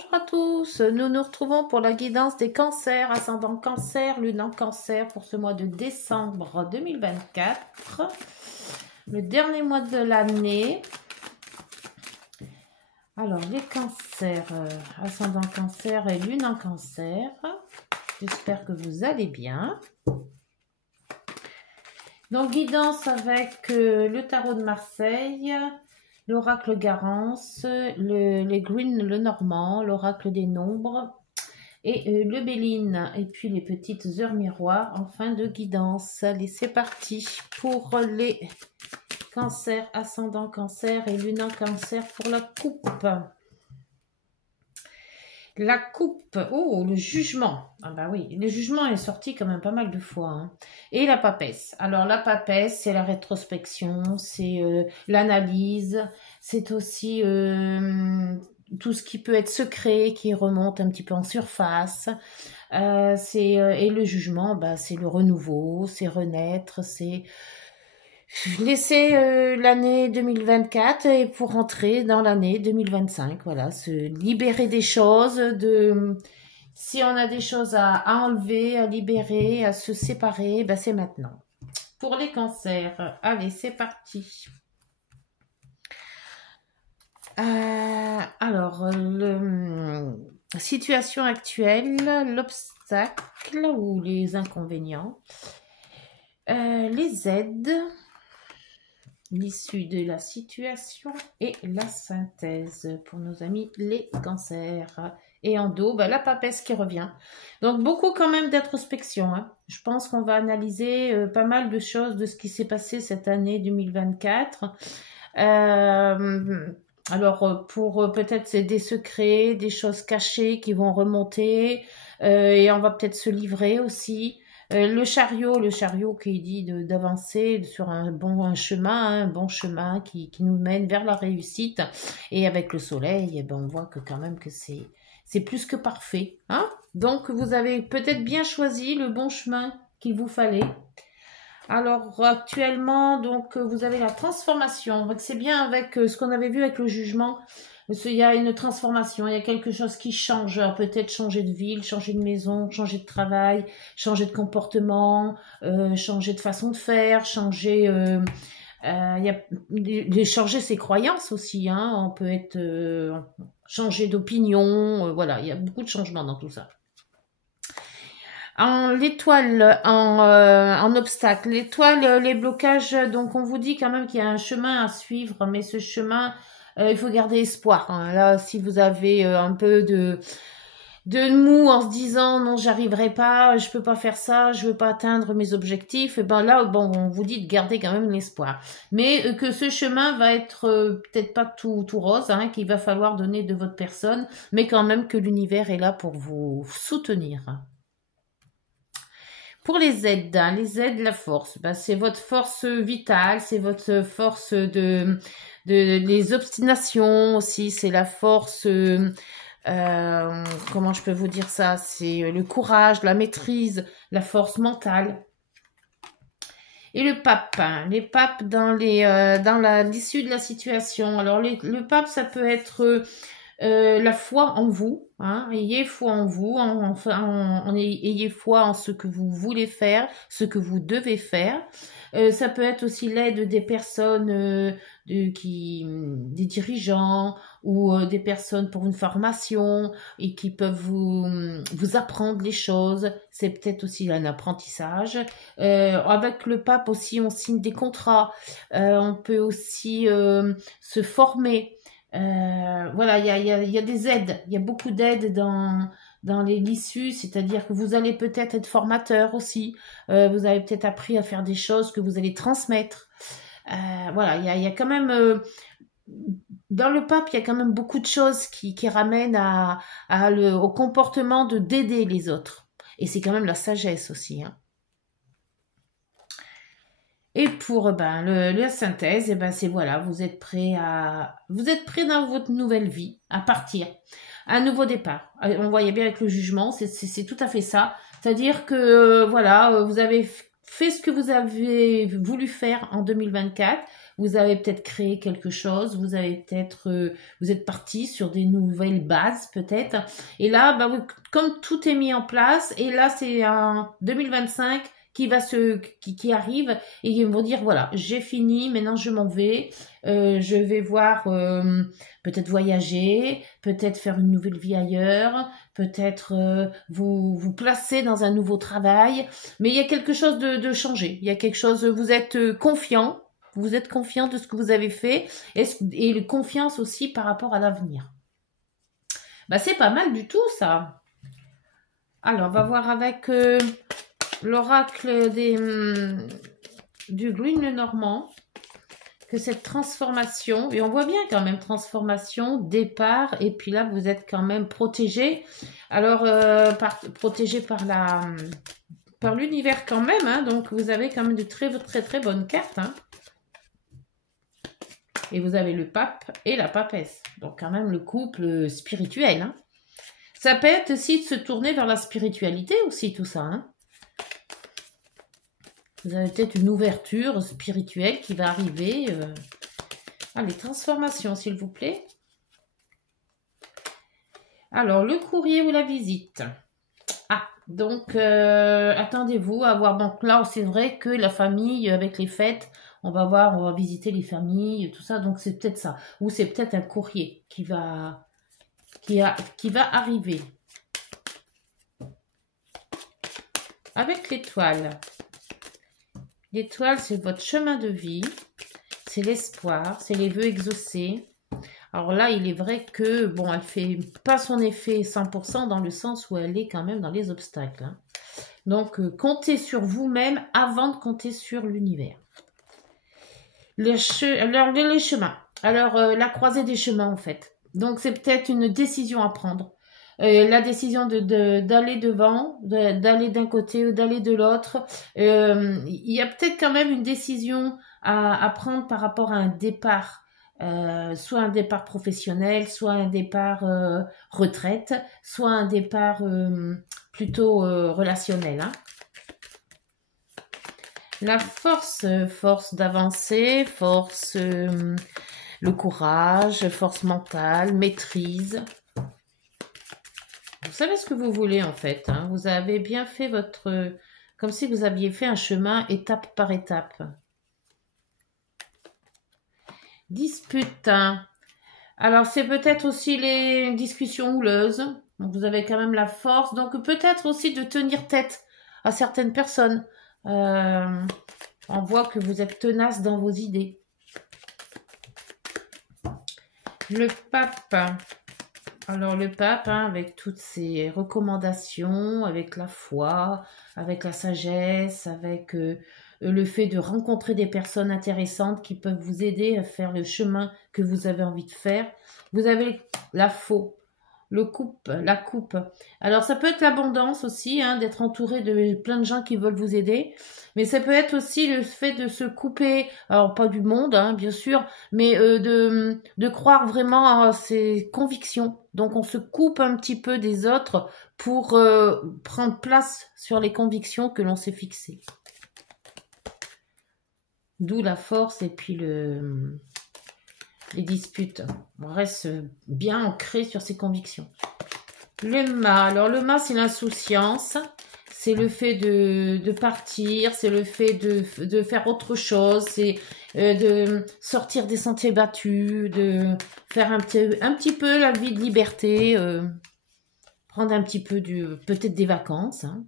Bonjour à tous, nous nous retrouvons pour la guidance des cancers, ascendant cancer, lune en cancer pour ce mois de décembre 2024, le dernier mois de l'année. Alors les cancers, ascendant cancer et lune en cancer, j'espère que vous allez bien. Donc guidance avec le tarot de Marseille, l'oracle Garance, les Green le Normand, l'oracle des nombres et le Béline, et puis les petites heures miroirs en fin de guidance. Allez, c'est parti pour les cancers, ascendant cancer et lune en cancer pour la coupe. La coupe, oh, le jugement. Ah bah oui, le jugement est sorti quand même pas mal de fois. Hein. Et la papesse. Alors la papesse, c'est la rétrospection, c'est l'analyse, c'est aussi tout ce qui peut être secret, qui remonte un petit peu en surface. Et le jugement, bah, c'est le renouveau, c'est renaître, c'est laisser l'année 2024 et pour rentrer dans l'année 2025, voilà, se libérer des choses, si on a des choses à enlever, à libérer, à se séparer, ben c'est maintenant. Pour les cancers, allez, c'est parti. Alors, situation actuelle, l'obstacle ou les inconvénients, les aides, l'issue de la situation et la synthèse pour nos amis les cancers. Et en dos, bah, la papesse qui revient. Donc beaucoup quand même d'introspection. Hein. Je pense qu'on va analyser pas mal de choses de ce qui s'est passé cette année 2024. Alors pour peut-être c'est des secrets, des choses cachées qui vont remonter et on va peut-être se livrer aussi. Le chariot qui dit d'avancer sur un bon chemin qui nous mène vers la réussite. Et avec le soleil, eh ben, on voit que quand même que c'est plus que parfait. Hein. Donc vous avez peut-être bien choisi le bon chemin qu'il vous fallait. Alors actuellement, donc vous avez la transformation. Donc c'est bien avec ce qu'on avait vu avec le jugement. Il y a une transformation, il y a quelque chose qui change. Peut-être changer de ville, changer de maison, changer de travail, changer de comportement, changer de façon de faire, changer. Il y a changer ses croyances aussi. Hein. On peut être changer d'opinion. Voilà, il y a beaucoup de changements dans tout ça. En l'étoile, en obstacle. L'étoile, les blocages, donc on vous dit quand même qu'il y a un chemin à suivre, mais ce chemin, il faut garder espoir. Hein. Là, si vous avez un peu de mou en se disant non, j'arriverai pas, je peux pas faire ça, je veux pas atteindre mes objectifs, et ben là, bon, on vous dit de garder quand même l'espoir. Mais que ce chemin va être peut-être pas tout rose, hein, qu'il va falloir donner de votre personne, mais quand même que l'univers est là pour vous soutenir. Pour les aides, hein, la force, ben, c'est votre force vitale, c'est votre force de les obstinations aussi, c'est la force, comment je peux vous dire ça, c'est le courage, la maîtrise, la force mentale. Et le pape, hein, les papes dans l'issue de la situation. Alors le pape, ça peut être la foi en vous, hein, ayez foi en vous, ayez foi en ce que vous voulez faire, ce que vous devez faire. Ça peut être aussi l'aide des personnes, des dirigeants ou des personnes pour une formation et qui peuvent vous apprendre les choses. C'est peut-être aussi un apprentissage. Avec le pape aussi, on signe des contrats. On peut aussi se former. Voilà, il y a des aides, il y a beaucoup d'aides dans l'issue, c'est-à-dire que vous allez peut-être être formateur aussi, vous avez peut-être appris à faire des choses que vous allez transmettre. Voilà, il y a quand même, dans le pape, il y a quand même beaucoup de choses qui ramènent au comportement d'aider les autres. Et c'est quand même la sagesse aussi, hein. Et pour la synthèse, et ben c'est voilà, vous êtes prêt dans votre nouvelle vie à partir, un nouveau départ. On voyait bien avec le jugement, c'est tout à fait ça. C'est-à-dire que voilà, vous avez fait ce que vous avez voulu faire en 2024. vous avez peut-être créé quelque chose, vous avez peut-être, vous êtes parti sur des nouvelles bases peut-être. Et là, bah, comme tout est mis en place, et là c'est un 2025 qui arrive et ils vont dire voilà, j'ai fini, maintenant je m'en vais, je vais voir peut-être voyager, peut-être faire une nouvelle vie ailleurs, peut-être vous placer dans un nouveau travail, mais il y a quelque chose de changé, il y a quelque chose, vous êtes confiant, vous êtes confiant de ce que vous avez fait et confiance aussi par rapport à l'avenir. Bah c'est pas mal du tout ça. Alors on va voir avec l'oracle du Green Normand que cette transformation, et on voit bien quand même transformation, départ, et puis là vous êtes quand même protégé. Alors protégé par l'univers quand même, hein, donc vous avez quand même de très très très bonnes cartes. Hein. Et vous avez le pape et la papesse, donc quand même le couple spirituel. Hein. Ça peut être aussi de se tourner vers la spiritualité aussi tout ça. Hein. Vous avez peut-être une ouverture spirituelle qui va arriver. Allez, transformation, s'il vous plaît. Alors, le courrier ou la visite. Ah, donc, attendez-vous à voir. Donc là, c'est vrai que la famille, avec les fêtes, on va visiter les familles, tout ça. Donc, c'est peut-être ça. Ou c'est peut-être un courrier qui va arriver. Avec l'étoile. L'étoile, c'est votre chemin de vie, c'est l'espoir, c'est les vœux exaucés. Alors là, il est vrai que, bon, elle fait pas son effet 100% dans le sens où elle est quand même dans les obstacles. Hein. Donc, comptez sur vous-même avant de compter sur l'univers. Les chemins. Alors, la croisée des chemins, en fait. Donc, c'est peut-être une décision à prendre. La décision d'aller devant, d'aller d'un côté ou d'aller de l'autre. Il y a peut-être quand même une décision à prendre par rapport à un départ, soit un départ professionnel, soit un départ retraite, soit un départ plutôt relationnel. Hein. La force d'avancer, force, le courage, force mentale, maîtrise. Vous savez ce que vous voulez en fait. Hein. Vous avez bien fait votre... Comme si vous aviez fait un chemin étape par étape. Dispute. Hein. Alors c'est peut-être aussi les discussions houleuses. Donc vous avez quand même la force. Donc peut-être aussi de tenir tête à certaines personnes. On voit que vous êtes tenace dans vos idées. Le pape. Alors le pape, hein, avec toutes ses recommandations, avec la foi, avec la sagesse, avec le fait de rencontrer des personnes intéressantes qui peuvent vous aider à faire le chemin que vous avez envie de faire. Vous avez la faux, la coupe. Alors ça peut être l'abondance aussi, hein, d'être entouré de plein de gens qui veulent vous aider, mais ça peut être aussi le fait de se couper, alors pas du monde, hein, bien sûr, mais de croire vraiment à ses convictions. Donc on se coupe un petit peu des autres pour prendre place sur les convictions que l'on s'est fixées. D'où la force et puis les disputes. On reste bien ancré sur ses convictions. Le mât. Alors le mât, c'est l'insouciance. C'est le fait de partir. C'est le fait de faire autre chose. C'est de sortir des sentiers battus. De faire un petit peu la vie de liberté. Prendre un petit peu peut-être des vacances. Hein.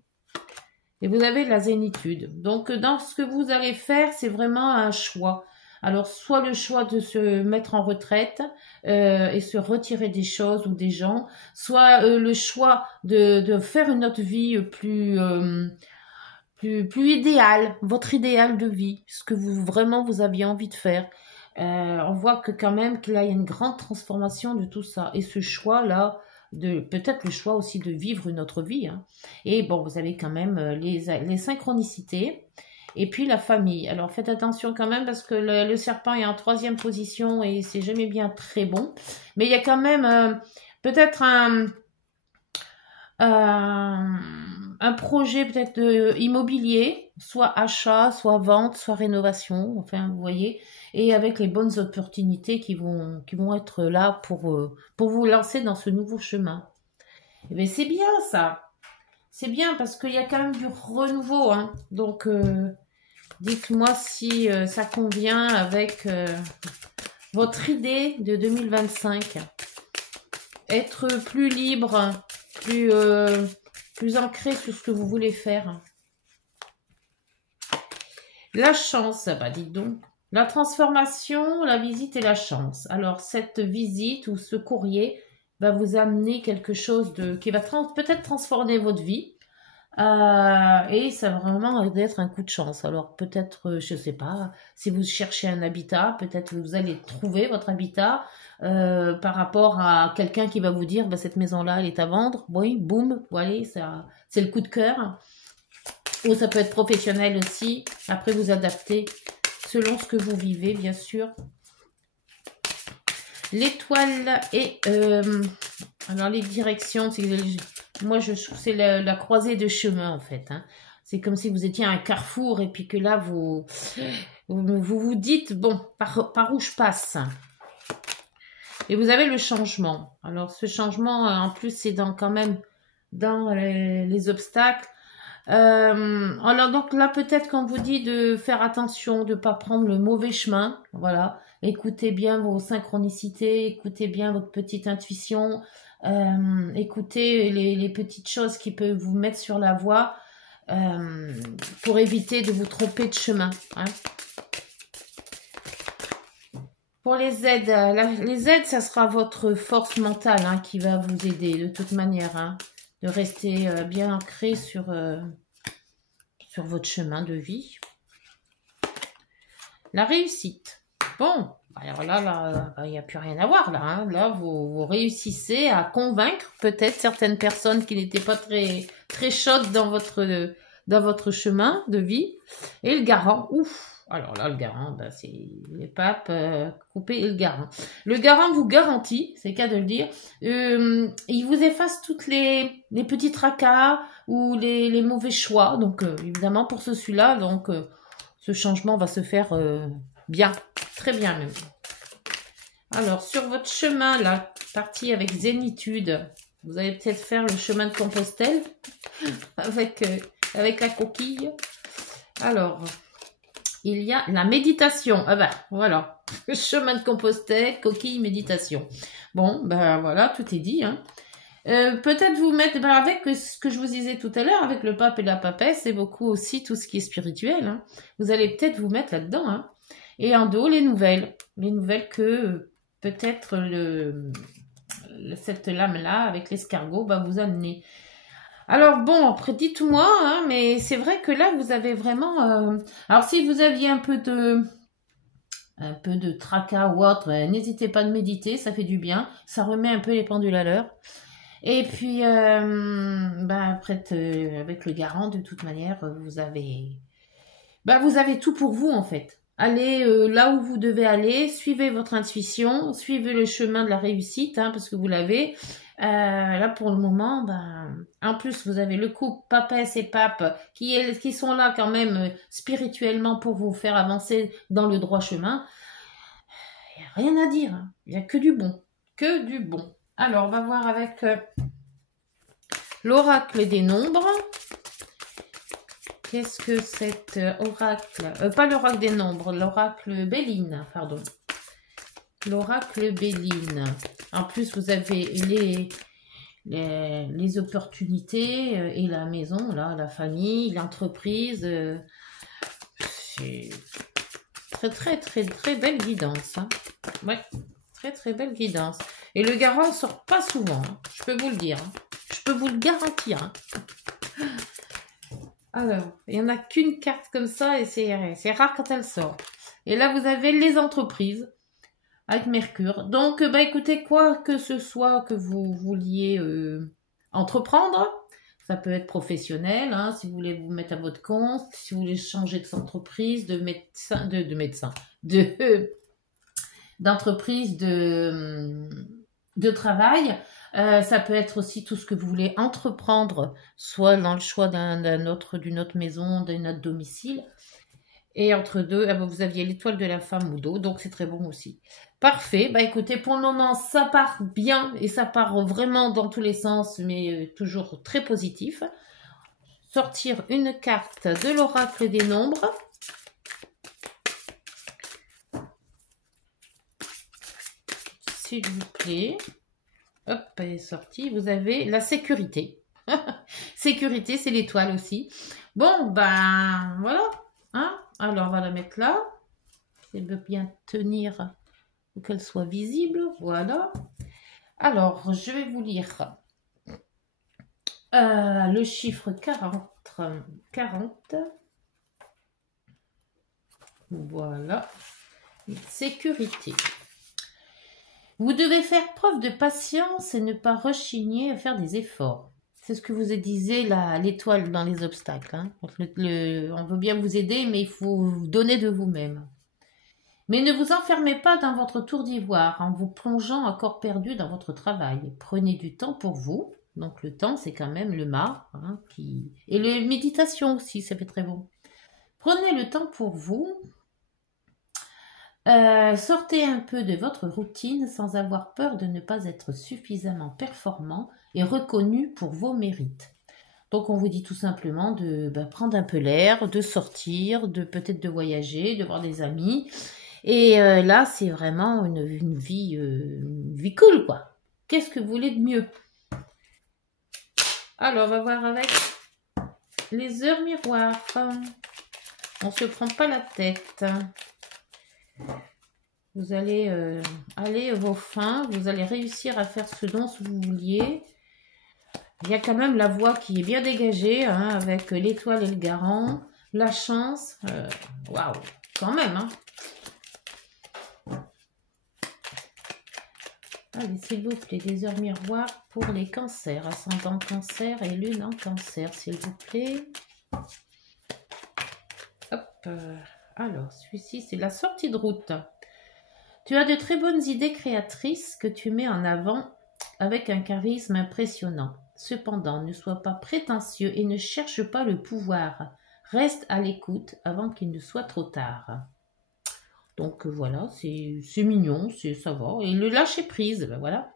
Et vous avez la zénitude. Donc, dans ce que vous allez faire, c'est vraiment un choix. Alors, soit le choix de se mettre en retraite et se retirer des choses ou des gens, soit le choix de faire une autre vie plus idéale, votre idéal de vie, ce que vous aviez envie de faire. On voit que quand même qu'il y a une grande transformation de tout ça. Et ce choix-là, peut-être le choix aussi de vivre une autre vie. Hein. Et bon, vous avez quand même les synchronicités. Et puis la famille. Alors faites attention quand même parce que le serpent est en 3e position et c'est jamais bien très bon. Mais il y a quand même peut-être un projet peut-être immobilier, soit achat, soit vente, soit rénovation, enfin vous voyez, et avec les bonnes opportunités qui vont être là pour vous lancer dans ce nouveau chemin. Eh bien c'est bien ça, c'est bien parce qu'il y a quand même du renouveau, hein. Donc dites-moi si ça convient avec votre idée de 2025. Être plus libre, plus, plus ancré sur ce que vous voulez faire. La chance, bah dites donc. La transformation, la visite et la chance. Alors, cette visite ou ce courrier va vous amener quelque chose qui va peut-être transformer votre vie. Et ça va vraiment être un coup de chance. Alors peut-être, je sais pas, si vous cherchez un habitat, peut-être vous allez trouver votre habitat par rapport à quelqu'un qui va vous dire, bah, cette maison-là, elle est à vendre. Oui, boum, voilà, ça, c'est le coup de cœur. Ou ça peut être professionnel aussi. Après, vous adaptez selon ce que vous vivez, bien sûr. L'étoile et alors les directions, moi c'est la croisée de chemin en fait. Hein. C'est comme si vous étiez à un carrefour et puis que là vous dites bon par où je passe. Et vous avez le changement. Alors ce changement en plus c'est quand même dans les obstacles. Alors donc là peut-être qu'on vous dit de faire attention, de ne pas prendre le mauvais chemin, voilà. Écoutez bien vos synchronicités, écoutez bien votre petite intuition, écoutez les petites choses qui peuvent vous mettre sur la voie pour éviter de vous tromper de chemin. Hein. Pour les aides, les aides, ça sera votre force mentale hein, qui va vous aider de toute manière, hein, de rester bien ancré sur votre chemin de vie. La réussite. Bon, alors là, il n'y a plus rien à voir là. Hein. Là, vous réussissez à convaincre peut-être certaines personnes qui n'étaient pas très, très chaudes dans votre chemin de vie. Et le garant, ouf. Alors là, le garant, bah, c'est les papes coupés et le garant. Le garant vous garantit, c'est le cas de le dire, il vous efface toutes les petits tracas ou les mauvais choix. Donc évidemment pour celui-là, donc ce changement va se faire bien, très bien même. Alors sur votre chemin là, parti avec zénitude, vous allez peut-être faire le chemin de Compostelle avec la coquille. Alors il y a la méditation. Ah ben voilà, chemin de Compostelle, coquille, méditation. Bon ben voilà, tout est dit. Hein. Peut-être vous mettre avec ce que je vous disais tout à l'heure, avec le pape et la papesse, c'est beaucoup aussi tout ce qui est spirituel. Hein. Vous allez peut-être vous mettre là-dedans. Hein. Et en dos, les nouvelles que peut-être cette lame-là avec l'escargot va vous amener. Alors bon, après dites-moi, hein, mais c'est vrai que là vous avez vraiment. Alors si vous aviez un peu de tracas ou autre, n'hésitez pas à méditer, ça fait du bien, ça remet un peu les pendules à l'heure. Et puis après avec le garant, de toute manière, vous avez tout pour vous en fait. Allez là où vous devez aller, suivez votre intuition, suivez le chemin de la réussite, hein, parce que vous l'avez. Là pour le moment, en plus vous avez le couple papesse et pape qui sont là quand même spirituellement pour vous faire avancer dans le droit chemin. Il n'y a rien à dire, hein. Il n'y a que du bon, que du bon. Alors on va voir avec l'oracle des nombres. Qu'est-ce que cet oracle pas l'oracle des nombres, l'oracle Béline, pardon. L'oracle Béline. En plus, vous avez les opportunités et la maison, là, la famille, l'entreprise. C'est très, très, très, très belle guidance. Hein. Ouais, très, très belle guidance. Et le garant ne sort pas souvent, hein, je peux vous le dire. Hein. Je peux vous le garantir. Hein. Alors, il n'y en a qu'une carte comme ça et c'est rare quand elle sort. Et là, vous avez les entreprises avec Mercure. Donc, écoutez, quoi que ce soit que vous vouliez entreprendre, ça peut être professionnel, hein, si vous voulez vous mettre à votre compte, si vous voulez changer d'entreprise, d'entreprise, de travail. Ça peut être aussi tout ce que vous voulez entreprendre, soit dans le choix d'une autre maison, d'un autre domicile. Et entre deux, ah bah, vous aviez l'étoile de la femme ou d'eau, donc c'est très bon aussi. Parfait. Bah écoutez, pour le moment, ça part bien et ça part vraiment dans tous les sens, mais toujours très positif. Sortir une carte de l'oracle des nombres. S'il vous plaît. Hop, elle est sortie. Vous avez la sécurité. Sécurité, c'est l'étoile aussi. Bon, ben voilà. Hein, alors, on va la mettre là. Elle veut bien tenir pour qu'elle soit visible. Voilà. Alors, je vais vous lire le chiffre 40. 40. Voilà. Sécurité. Vous devez faire preuve de patience et ne pas rechigner à faire des efforts. C'est ce que vous disait l'étoile dans les obstacles. Hein. On veut bien vous aider, mais il faut vous donner de vous-même. Mais ne vous enfermez pas dans votre tour d'ivoire en vous plongeant à corps perdu dans votre travail. Prenez du temps pour vous. Donc le temps, c'est quand même le mât. Hein, et la méditation aussi, ça fait très bon. Prenez le temps pour vous. Sortez un peu de votre routine sans avoir peur de ne pas être suffisamment performant et reconnu pour vos mérites. Donc on vous dit tout simplement de prendre un peu l'air, de sortir, de peut-être de voyager, de voir des amis. Et là, c'est vraiment une vie cool, quoi. Qu'est-ce que vous voulez de mieux? Alors, on va voir avec les heures miroirs. On se prend pas la tête. Vous allez aller vos fins, vous allez réussir à faire ce dont vous vouliez. Il y a quand même la voie qui est bien dégagée, hein, avec l'étoile et le garant, la chance. Waouh, quand même, hein. Allez, s'il vous plaît, des heures miroirs pour les cancers, ascendant cancer et lune en cancer, s'il vous plaît. Hop, alors, celui-ci, c'est la sortie de route. Tu as de très bonnes idées créatrices que tu mets en avant avec un charisme impressionnant. Cependant, ne sois pas prétentieux et ne cherche pas le pouvoir. Reste à l'écoute avant qu'il ne soit trop tard. Donc voilà, c'est mignon, ça va. Et le lâcher prise, ben voilà.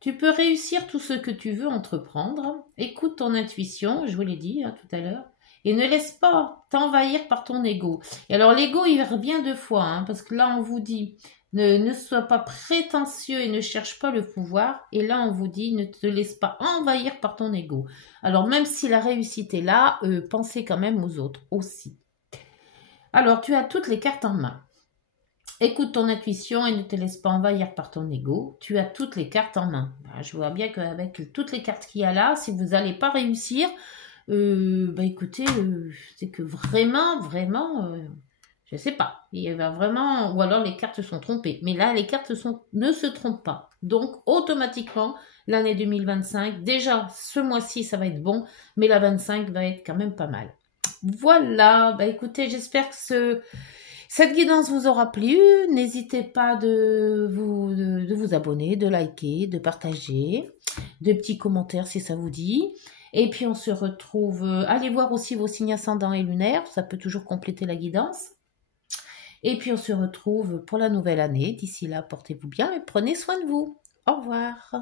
Tu peux réussir tout ce que tu veux entreprendre. Écoute ton intuition, je vous l'ai dit hein, tout à l'heure. Et ne laisse pas t'envahir par ton ego. Et alors l'ego, il revient deux fois, hein, parce que là on vous dit ne sois pas prétentieux et ne cherche pas le pouvoir. Et là on vous dit ne te laisse pas envahir par ton ego. Alors même si la réussite est là, pensez quand même aux autres aussi. Alors tu as toutes les cartes en main. Écoute ton intuition et ne te laisse pas envahir par ton ego. Tu as toutes les cartes en main. Je vois bien qu'avec toutes les cartes qu'il y a là, si vous n'allez pas réussir, écoutez, c'est que vraiment, je ne sais pas. Il va vraiment, ou alors les cartes sont trompées. Mais là, les cartes ne se trompent pas. Donc, automatiquement, l'année 2025, déjà, ce mois-ci, ça va être bon, mais la 25 va être quand même pas mal. Voilà, écoutez, j'espère que cette guidance vous aura plu. N'hésitez pas de vous abonner, de liker, de partager, de petits commentaires si ça vous dit. Et puis on se retrouve, allez voir aussi vos signes ascendants et lunaires, ça peut toujours compléter la guidance. Et puis on se retrouve pour la nouvelle année. D'ici là, portez-vous bien et prenez soin de vous. Au revoir.